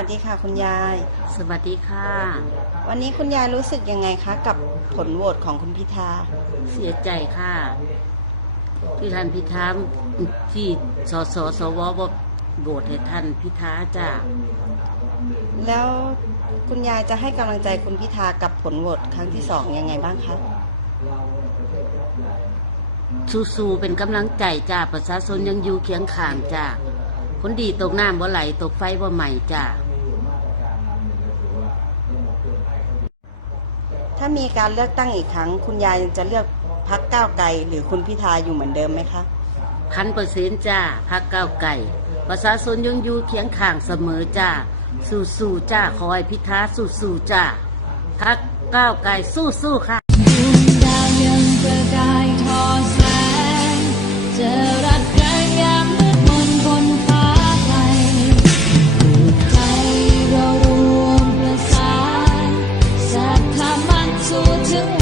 สวัสดีค่ะ คุณยาย สวัสดีค่ะ วันนี้คุณยายรู้สึกยังไงคะ กับผลโหวตของคุณพิธา เสียใจค่ะ ที่ท่านพิธามที่สสสวบโหวตให้ท่านพิธาจ้าแล้วคุณยายจะให้กำลังใจคุณพิธากับผลโหวตครั้งที่สองยังไงบ้างคะสู้ๆเป็นกำลังใจจ้าประชาชนยังอยู่เคียงข้างจ้าคนดีตกน้ำบ่ไหลตกไฟบ่ใหม่จ้า ถ้ามีการเลือกตั้งอีกครั้ง คุณยายยังจะเลือกพักก้าวไกลหรือคุณพิธาอยู่เหมือนเดิมไหมคะพันเปอร์เซ็นต์จ้าพักก้าวไก่ประชาชนยังอยู่เคียงข้างเสมอจ้าสู้ๆจ้าคอยพิธาสู้ๆจ้าพักก้าวไก่สู้ๆค่ะ